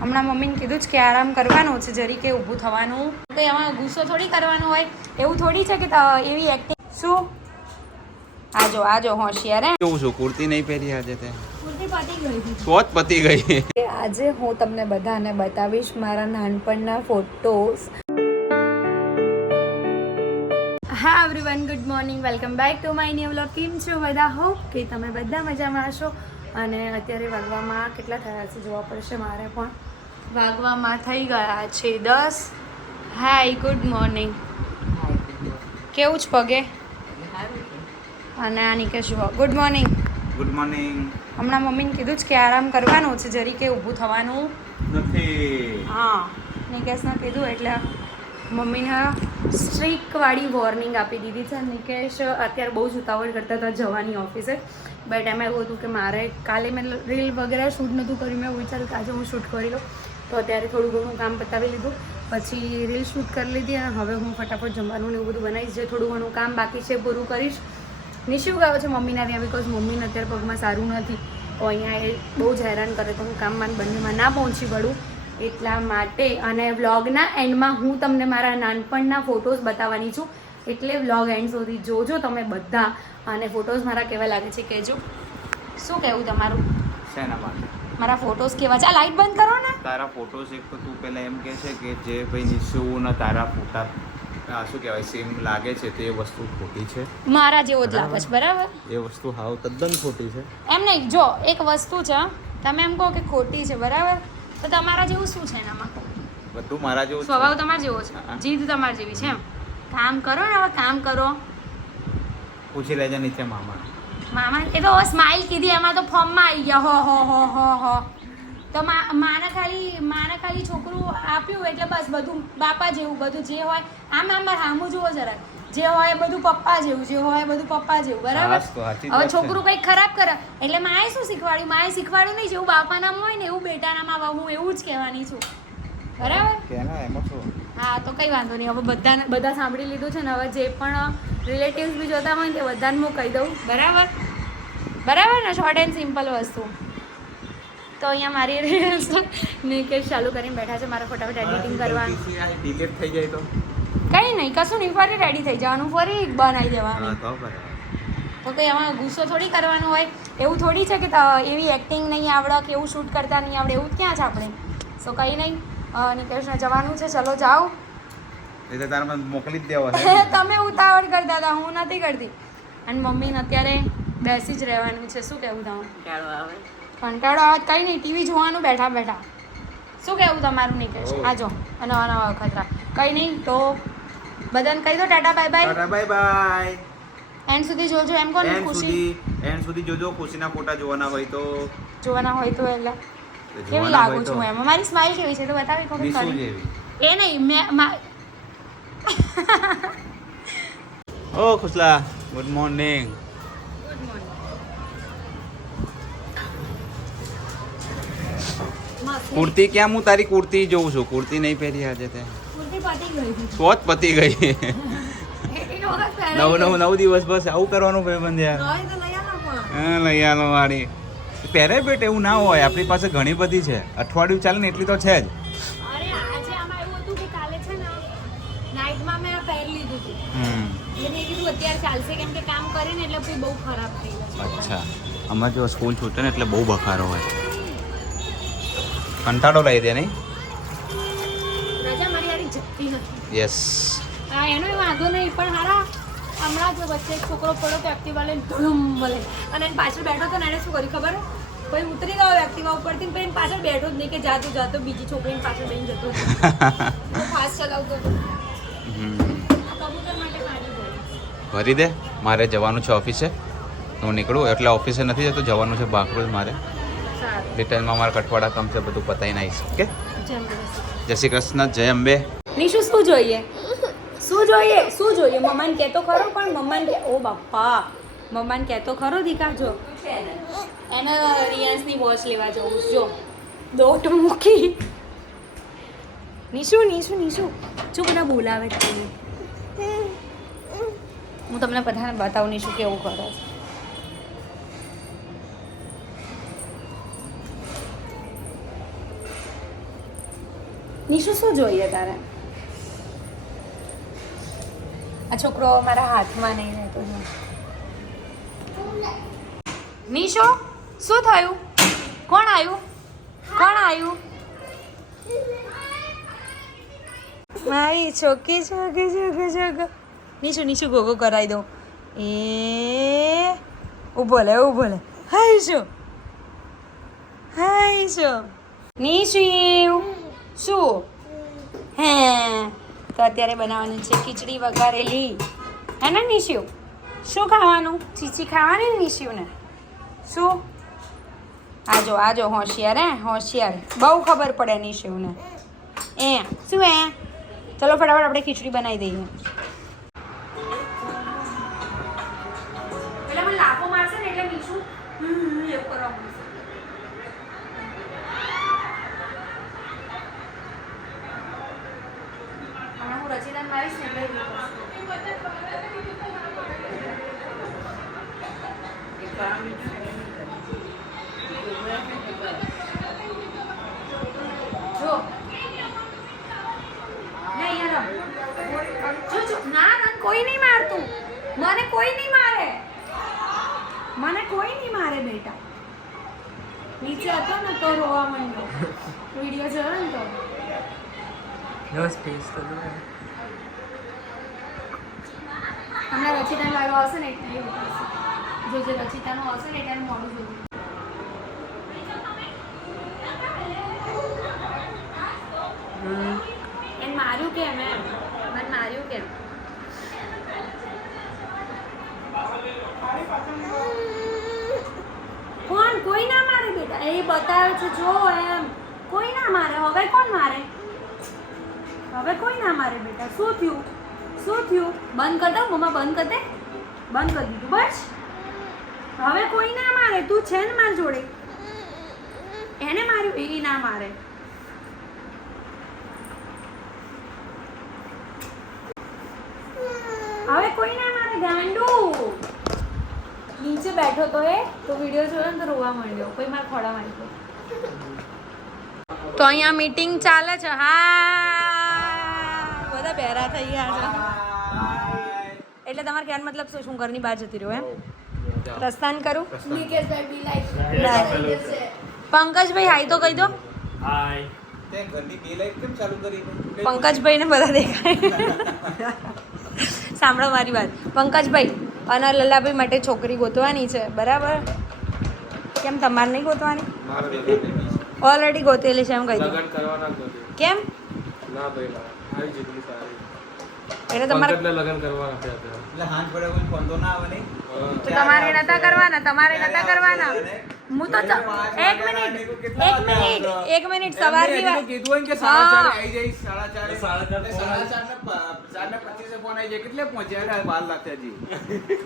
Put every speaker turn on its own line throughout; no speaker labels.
હમણાં મમ્મીને કીધું જ કે આરામ કરવાનો છે જરી કે ઊભું થવાનું. કંઈ એમાં ગુસ્સો થોડી કરવાનો હોય? એવું થોડી છે કે એવી એક્ટિંગ શું? આજો આજો હોશિયાર હે.
કેવું છું? કુર્તી નહીં પહેરી આજે તે?
કુર્તી પતી ગઈ
સ્વત પતી ગઈ.
આજે હું તમને બધાને બતાવીશ મારા નાનપણના ફોટોસ. હા everyone good morning welcome back to my new vlog કેમ છો બધા? હોપ કે તમે બધા મજામાં હશો. અને અત્યારે વાગવામાં કેટલા થયા છે? જોવા પડશે મારે પણ. વાગવામાં થઈ ગયા છે દસ. હાય ગુડ મોર્નિંગ કેવું જ પગે? અને આ Nikesh good morning
good morning
હમણાં મમ્મીને કીધું જ કે આરામ કરવાનો છે જરી કે ઊભું થવાનું.
નથી.
હા. નિકેશને કીધું એટલે મમ્મીને સ્ટ્રીકવાળી વોર્નિંગ આપી દીધી છે. નિકેશ અત્યારે બહુ જ ઉતાવળ કરતા હતા જવાની ઓફિસે બટ એમાં એવું હતું કે મારે કાલે મેં રીલ વગેરે શૂટ નહોતું કર્યું. મેં વિચાર્યું કે આજે હું શૂટ કરી લઉં. તો અત્યારે થોડું ઘણું કામ પતાવી લીધું. પછી રીલ શૂટ કરી લીધી અને હવે હું ફટાફટ જમવાનું ને એવું બધું બનાવીશ. જે થોડું ઘણું કામ બાકી છે પૂરું કરીશ. નિશિવ ગયો છે મમ્મીના ત્યાં બિકોઝ મમ્મીને અત્યારે પગમાં સારું નથી. તો અહીંયા એ બહુ જ હેરાન કરે તો હું કામમાં માન બંનેમાં ના પહોંચી વળું એટલા માટે. અને વ્લોગના એન્ડમાં હું તમને મારા નાનપણના ફોટોઝ બતાવવાની છું. એટલે વ્લોગ એન્ડ સુધી જોજો તમે બધા. અને ફોટોઝ મારા કેવા લાગે છે કહેજો. શું કહેવું તમારું?
શેના માટે?
મારા ફોટોસ કેવા છે? આ લાઇટ બંધ કરો ને.
તારા ફોટોસ એક તો તું પહેલા એમ કહે છે કે જે ભાઈ નિશુના તારા ફોટા આ શું કહેવાય સેમ લાગે છે તે વસ્તુ ખોટી છે.
મારા જેવો જ લાગે છે બરાબર?
એ વસ્તુ હાવ તદ્દન ખોટી છે.
એમ નહીં જો એક વસ્તુ છે તમે એમ કહો કે ખોટી છે બરાબર? તો તમારા જેવું શું છે એનામાં?
બધું મારા જેવું.
સ્વભાવ તમારા જેવો છે. જીદ તમારી જેવી છે એમ. કામ કરો ને હવે કામ કરો.
પૂછી લેજે નીચે મામા.
મામા એ તો સ્માઇલ કીધી એમાં તો ફોર્મમાં આવી ગયા. હો હો હો હો હો. તો મા માને ખાલી માને ખાલી છોકરું આપ્યું એટલે બસ બધું બાપા જેવું બધું જે હોય આમ આમ હામું જુઓ જરા જે હોય બધું પપ્પા જેવું જે હોય બધું પપ્પા જેવું બરાબર? હવે છોકરું કંઈક ખરાબ કરે એટલે માએ શું શીખવાડ્યું? માએ શીખવાડ્યું નહીં જેવું બાપાનામાં હોય ને એવું બેટાનામાં આવા હું એવું જ કહેવાની છું. બરાબર? હા તો કંઈ વાંધો નહીં. હવે બધા બધા સાંભળી લીધું છે ને હવે જે પણ રિલેટિવ્સ બી જોતા હોય ને તે બધાને હું કહી દઉં. બરાબર? બરાબર ને? શોર્ટ એન્ડ સિમ્પલ વસ્તુ. તો અહીંયા મારી રીલ્સ નિકેશ ચાલુ કરીને બેઠા છે. મારે ફટાફટ એડિટિંગ કરવાનું
ડિલીટ થઈ જાય તો.
કંઈ નહીં કશું નહીં ફરી રેડી થઈ જવાનું ફરી બનાવી દેવાનું. તો કંઈ એમાં ગુસ્સો થોડી કરવાનો હોય. એવું થોડી છે કે એવી એક્ટિંગ નહીં આવડે કે એવું શૂટ કરતા નહીં આવડે એવું ક્યાં છે આપણે? સો કંઈ નહીં. નિકેશને જવાનું છે. ચલો જાઓ.
એ તો તારે મને મોકલી જ દેવા છે.
તમે ઉતાવળ કરતા હતા હું નથી કરતી. અને મમ્મીને અત્યારે બેસી જ રહેવાનું છે. શું કહેવું તમે કંટાળો આવે. કંઈ નહીં ટીવી જોવાનું બેઠા બેઠા. શું કહેવું તમારું નિકેશ. આજો નવા નવા વખતરા કંઈ નહીં તો બધાને કહી દો tata bye bye.
Tata bye bye.
End સુધી જોજો એમ કોને એન્ડ ખુશી?
એન્ડ સુધી જોજો ખુશીના ફોટા જોવાના હોય તો.
જોવાના હોય તો એટલે. કેવી લાગુ છું એમ? મારી સ્માઈલ કેવી છે તો બતાવી ખબર નિશુ કરી? એ નહીં મા-
ઓ ખુશલા ગુડ મોર્નિંગ કુર્તી ક્યાં હું તારી કુર્તી જોઉં છું કુર્તી નહીં પહેરી આજે તે
કુર્તી પતી ગઈ હતી.
સ્વત પતી ગઈ નવ. નવ નવ દિવસ બસ આવું કરવાનું ભાઈબંધ યાર તો લઈ આલો વાળી પહેરે બેટ એવું ના હોય. આપણી પાસે ઘણી બધી છે. અઠવાડિયું ચાલે ને એટલી તો છે જ
અરે આજે આમાં એવું હતું કે કાલે છે ને નાઇટમાં મેં પહેરી લીધું હતું હમ એટલે મેં ચાલશે કેમ કે કામ કરીને એટલે પછી બહુ ખરાબ થઈ
જાય. અચ્છા. અમારે જો સ્કૂલ છૂટે ને એટલે બહુ બખારો હોય. કંટાળો લઈ દે નહીં?
રજા મારી યારી જતી નથી. યસ હા એનો વાંધો નહીં પણ હારા હમણાં જ વચ્ચે એક છોકરો પડ્યો તો એક્ટિવા લઈને ધૂમ મળે. અને એને પાછળ બેઠો તો એને શું કર્યું ખબર? પછી ઉતરી ગયો એક્ટિવા ઉપરથી પછી પાછળ બેઠો જ નહીં કે જાતો જાતો બીજી છોકરીની પાછળ બેન જતો ફાસ્ટ ચલાવતો હતો.
ભરી દે. મારે જવાનું છે ઓફિસે. હું નીકળું. એટલે ઓફિસે નથી જતો જવાનું છે બાકરોજ મારે. ડિટેલમાં મારા કઠવાડા કામ છે બધું પતાવી આવીશ ઓકે? જય શ્રી કૃષ્ણ જય અંબે.
નિશુ શું જોઈએ? શું જોઈએ? શું જોઈએ? મમ્માને કહેતો ખરો પણ મમ્માને કે ઓ બાપા. મમ્માને કહેતો ખરો દીકા જો. એને રિયાન્સની વોચ લેવા જવું જો. દોટ મૂકી. નિશુ નિશુ નિશુ. શું બધા બોલાવે છે હું તમને બધાને બતાવની છું કેવું કરે છે. નિશુ શું જોઈએ તારે? આ છોકરો મારા હાથમાં નહીં રહેતો નિશો શું થયું? કોણ આવ્યું? કોણ આવ્યું? મારી છોકી છોકી છોકી છોક નિશુ નિશુ ગોગો કરાવી દઉં. એ ઊભો લે ઊભો લે. હાય શું. હાય શું. નિશુ, શું? હે. તો અત્યારે બનાવવાનું છે ખીચડી વઘારેલી. હે ને નિશુ? શું ખાવાનું? ચીચી ખાવાની ને શું? આજો આજો, હોશિયાર, હે, હોશિયાર. બહુ ખબર પડે નિશુને. એ, શું એ? ચલો ફટાફટ આપણે ખીચડી બનાવી દઈએ. કોઈ નહીં મારતું. મને કોઈ નહીં મારે. મને કોઈ નહીં મારે, બેટા. નીચે હતો ને, તો રોવા માંડ્યો. વીડિયો જોયો ને તો? હમણાં રચિતાનો આવ્યો હશે ને એટલે એવું કરશે જો જે રચિતાનું હશે ને એટલે મોડું જોવું. એને માર્યું કેમ એમ? મને માર્યું કેમ? કોણ? કોઈ ના મારે બેટા. એ બતાવે છે, જો એમ. કોઈ ના મારે. હવે કોણ મારે? હવે કોઈ ના મારે બેટા. શું થયું? શું થયું? બંધ કર દઉં મમ્મા બંધ કર દે. બંધ કરી દીધું, બસ. હવે કોઈ ના મારે, તું છે ને મારી જોડે? એને માર્યું, એ ના મારે. હવે કોઈ ના મારે, ગાંડુ. નીચે બેઠો તો એ તો વીડિયો જોયો ને તો રોવા માંડ્યો. કોઈ મારે ખોડા માંડ્યો તો અહીંયા મીટિંગ ચાલે છે. હા બધા બહેરા થઈ ગયા છે. એટલે તમારે ખ્યાલ મતલબ શું શું ઘરની બહાર જતી રહ્યો એમ? પ્રસ્થાન કરું? પંકજભાઈ હાઈ તો કહી દો.
પંકજભાઈ
પંકજભાઈને બધા દેખાય. સાંભળો મારી વાત. પંકજભાઈ અને લલ્લાભાઈ માટે છોકરી ગોતવાની છે બરાબર? કેમ તમારે નહીં ગોતવાની? ઓલરેડી ગોતેલી છે. એમ કહી
દો. લગન કરવાના જ નથી. કેમ? ના ભાઈ ના. જેટલી સારી. એટલે તમારે પંકજને કરવાના છે
એટલે હાથ પડે કોઈ ફોન તો ના આવે નહીં
તો તમારે નતા કરવાના તમારે નતા કરવાના. હું તો એક મિનિટ એક મિનિટ એક મિનિટ સવારની વાત
કીધું હોય કે સાડા ચારે આવી જઈશ સાડા ચાર. સાડા ચાર ચાર ને પચીસે ફોન આવી જાય કેટલે પહોંચ્યા બાર લાગશે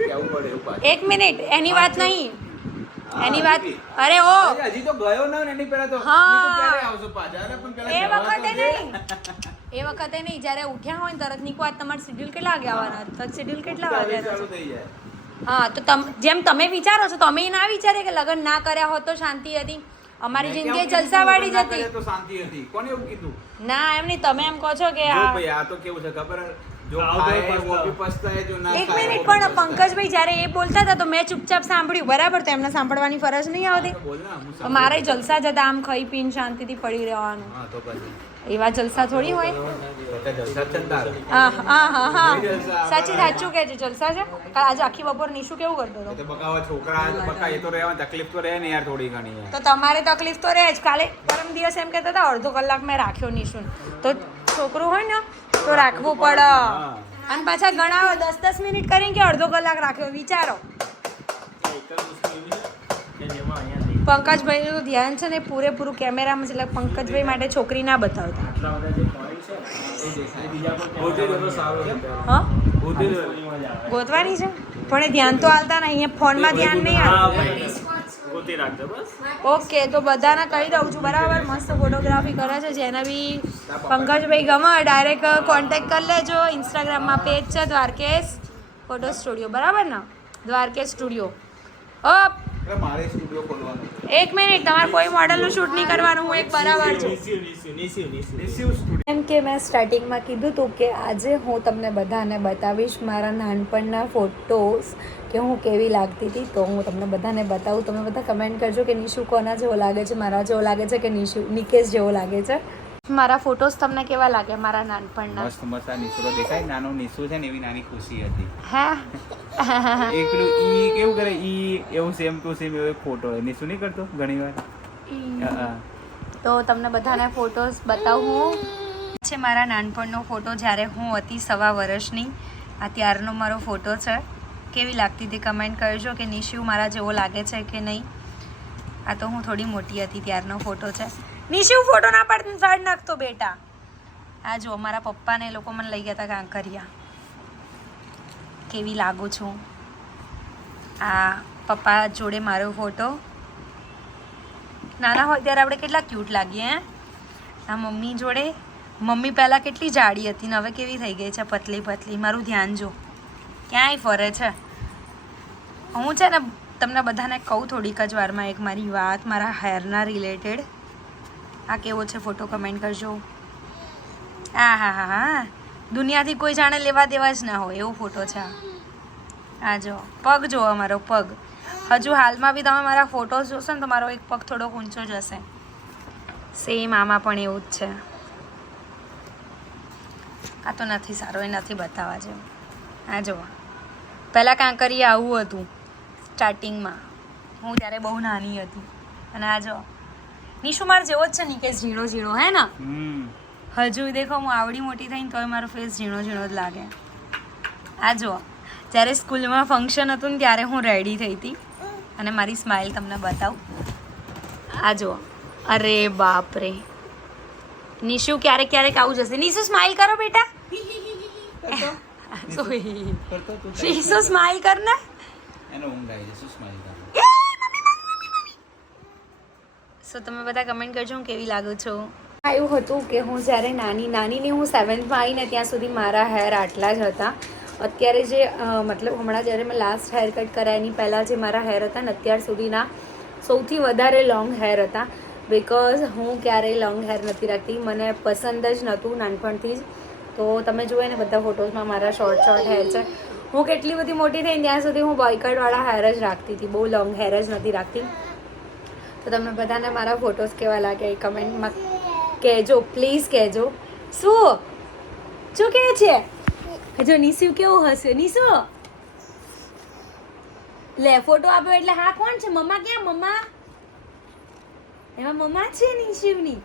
કેવું પડે એક મિનિટ એની વાત નહીં. એની વાત અરે ઓ!
હજી તો ગયો ના એની પહેલા તો.
હા. મેં આવશો પાછા? પણ એ વખતે નહીં. એ વખતે નહીં જ્યારે ઉઠ્યા હોય તરત તરત નીકળવા તમારું શિડ્યુલ કેટલા વાગે આવવાના? તો શેડ્યુલ કેટલા વાગે હા તો તમ જેમ તમે વિચારો છો તમે ના વિચારે કે લગ્ન ના કર્યા હોત તો શાંતિ હતી. અમારી જિંદગી જલસાવાળી જ જતી
તો શાંતિ હતી? કોને એવું કીધું?
ના એમ નહીં તમે એમ કહો છો કે આ
ભાઈ આ તો કેવું છે ખબર
એક મિનિટ પણ પંકજભાઈ જ્યારે એ બોલતા હતા તો મેં ચૂપચાપ સાંભળ્યું. બરાબર તો એમને સાંભળવાની ફરજ નહીં આવતી. મારે જલસા જતા આમ ખાઈ પીને શાંતિથી પડી રહેવાનું. એવા જલસા થોડી હોય? સાચી સાચું કે છે જલસા છે. આજે આખી બપોર નિશુ કેવું કરતો હતો?
તો છોકરા એ તો રહેવા તકલીફ તો રહે ને યાર થોડી ઘણી
તો તમારે તકલીફ તો રહે જ. કાલે પરમ દિવસ એમ કહેતા હતા અડધો કલાક મેં રાખ્યો નિશુન. તો છોકરું હોય ને તો રાખવું પડે. અને પાછા ગણાવો દસ દસ મિનિટ કરીને કે અડધો કલાક રાખ્યો. વિચારો એક જ વસ્તુ એવી છે કે જેમાં અહીંયાથી પંકજભાઈનું તો ધ્યાન છે ને પૂરેપૂરું કેમેરામાં છે એટલે પંકજભાઈ માટે છોકરી ના બતાવતા. આવે. ગોતવાની છે? પણ એ ધ્યાન તો હાલતા નહીં અહીંયા ફોનમાં ધ્યાન નહીં બસ. ઓકે તો બધાને કહી દઉં છું બરાબર? મસ્ત ફોટોગ્રાફી કરે છે જેને બી પંકજભાઈ ગમે ડાયરેક્ટ કોન્ટેક્ટ કરી લેજો. ઇન્સ્ટાગ્રામમાં પેજ છે દ્વારકેશ ફોટો સ્ટુડિયો બરાબર ને? દ્વારકેશ સ્ટુડિયો અપ મારે સ્ટુડિયો ખોલવાનો એક મિનિટ, તમારે કોઈ મોડલનું શૂટ નહીં કરવાનું, હું એક બરાબર છું. એમ કે મેં સ્ટાર્ટિંગમાં કીધું હતું કે આજે હું તમને બધાને બતાવીશ મારા નાનપણના ફોટોસ કે હું કેવી લાગતી હતી, તો હું તમને બધાને બતાવું. તમે બધા કમેન્ટ કરજો કે નિશુ કોના જેવો લાગે છે, મારા જેવો લાગે છે કે નિશુ, નિકેશ જેવો લાગે છે. મારા ફોટોસ તમને કેવા લાગે મારા નાનપણના?
મસ્ત મસ્ત આ નિસરો દેખાય. નાનો નિશુ છે ને એવી નાની ખુશી હતી. હા? એક પેલું ઈ કેવું કરે? ઈ એવું સેમ ટુ સેમ એવો ફોટો નિશુ નહીં કરતો ઘણી વાર હા,
હા. તો તમને બધાને ફોટોસ બતાવું. છે મારા નાનપણનો ફોટો જ્યારે હું હતી સવા વર્ષની. આ ત્યારનો મારો ફોટો છે. કેવી લાગતી હતી કમેન્ટ કરજો કે નિશુ મારા જેવો લાગે છે કે નહીં? આ તો હું થોડી મોટી હતી ત્યારનો ફોટો છે. નિશુ ફોટો ના પાડ પાડ નાખતો બેટા. આ જો મારા પપ્પાને એ લોકો મને લઈ ગયા હતા કાંકરિયા કેવી લાગુ છું. આ પપ્પા જોડે મારો ફોટો. નાના હોય ત્યારે આપણે કેટલા ક્યુટ લાગીએ, હે? આ મમ્મી જોડે, મમ્મી પહેલાં કેટલી જાડી હતી ને હવે કેવી થઈ ગઈ છે પતલી પતલી. મારું ધ્યાન જો. ક્યાંય ફરે છે. હું છે ને તમને બધાને કહું થોડીક જ વારમાં એક મારી વાત, મારા હેરના રિલેટેડ આ કેવો છે ફોટો કમેન્ટ કરજો. આ હા હા હા. દુનિયાથી કોઈ જાણે લેવા દેવા જ ના હોય, એવો ફોટો છે આ. જો, પગ જુઓ અમારો, પગ. હજુ હાલમાં બી તમે મારા ફોટોઝ જોશો ને તો મારો એક પગ થોડો ઊંચો જ હશે. સેમ આમાં પણ એવું જ છે. આ તો નથી સારો, એ નથી બતાવવા જેવું. આ જો પહેલાં કાંકરીએ આવું હતું સ્ટાર્ટિંગમાં હું ત્યારે બહુ નાની હતી. અને આ જો નિશુ માર જેવો જ છે નિકેશ ઝીણો ઝીણો હે ને? હજુ દેખો હું આવડી મોટી થઈને તોય મારો ફેસ ઝીણો ઝીણો જ લાગે. આ જુઓ જ્યારે સ્કૂલમાં ફંક્શન હતું ને ત્યારે હું રેડી થઈ હતી. અને મારી સ્માઇલ તમને બતાવું. આ જુઓ. અરે બાપ રે નિશુ ક્યારેક ક્યારેક આવું જશે નિશુ સ્માઇલ કરો બેટા. નિશુ સ્માઇલ કર ને. એનો ઊંઘ આવી જશે સ્માઈલ કર. સો તમે બધા કમેન્ટ કરજો, હું કેવી લાગુ છું? એવું હતું કે હું જ્યારે નાની, નાનીની હું સેવન્થમાં આવીને ત્યાં સુધી મારા હેર આટલા જ હતા. અત્યારે જે મતલબ હમણાં જ્યારે મેં લાસ્ટ હેર કટ કરાય એની પહેલાં જે મારા હેર હતા ને, અત્યાર સુધીના સૌથી વધારે લોંગ હેર હતા. બિકોઝ હું ક્યારેય લોંગ હેર નથી રાખતી. મને પસંદ જ નહોતું નાનપણથી જ. તો તમે જુઓ ને બધા ફોટોઝમાં મારા શોર્ટ શોર્ટ હેર છે. હું કેટલી બધી મોટી થઈ ત્યાં સુધી હું બોયકટવાળા હેર જ રાખતી હતી. બહુ લોંગ હેર જ નથી રાખતી. તો તમને બધાને મારા ફોટોસ કેવા લાગે એ કમેન્ટમાં કહેજો, પ્લીઝ કહેજો. શું? શું કહે છે? જો નીસુ કેવું હશે? નીસુ લે, ફોટો આપ્યો એટલે હા કોણ છે? મમ્મા ક્યાં? મમ્મા? એમાં મમ્મા છે નિશિવની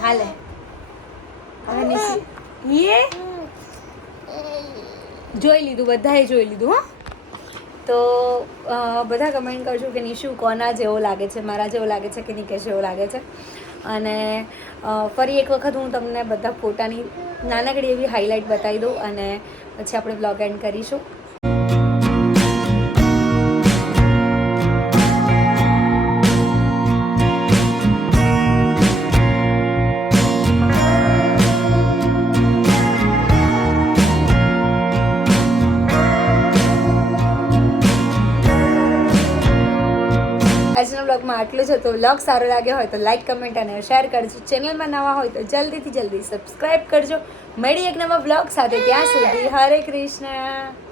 હાલે હવે નીસુ યે? જોઈ લીધું, બધાએ જોઈ લીધું, હો. તો બધા કમેન્ટ કરજો કે નિશુ કોના જેવો લાગે છે, મારા જેવો લાગે છે કે નિકેશ જેવો લાગે છે. અને ફરી એક વખત હું તમને બધા ફોટાની નાનકડી એવી હાઇલાઇટ બતાવી દઉં અને પછી આપણે બ્લોગ એન્ડ કરીશું. આટલું જ હતું. બ્લોગ સારો લાગ્યો હોય તો લાઈક કમેન્ટ અને શેર કરજો. ચેનલમાં નવા હોય તો જલ્દીથી જલ્દી સબસ્ક્રાઈબ કરજો. મળી એક નવા બ્લોગ સાથે. ત્યાં સુધી હરે કૃષ્ણ.